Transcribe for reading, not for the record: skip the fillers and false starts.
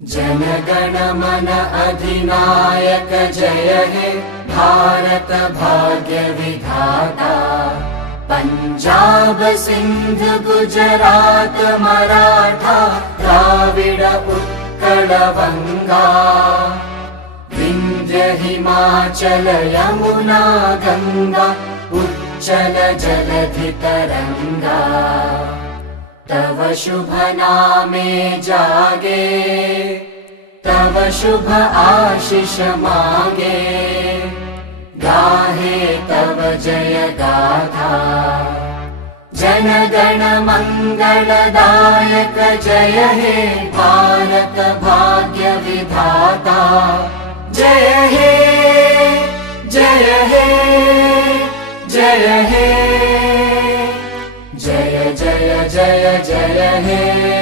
जनगण मन अधिनायक जय हे भारत भाग्य विधाता। पंजाब सिंध गुजरात मराठा द्राविड उत्कल वंगा। विंध्य हिमाचल यमुना गंगा उच्चल जलधि तरंगा। तव शुभ नामे जागे तव शुभ आशीष मांगे। गाहे तव जय गाथा जनगण मंगलदायक जय हे भारत भाग्य विधाता। जय हे जय हे जय हे जय जय जय जय हे।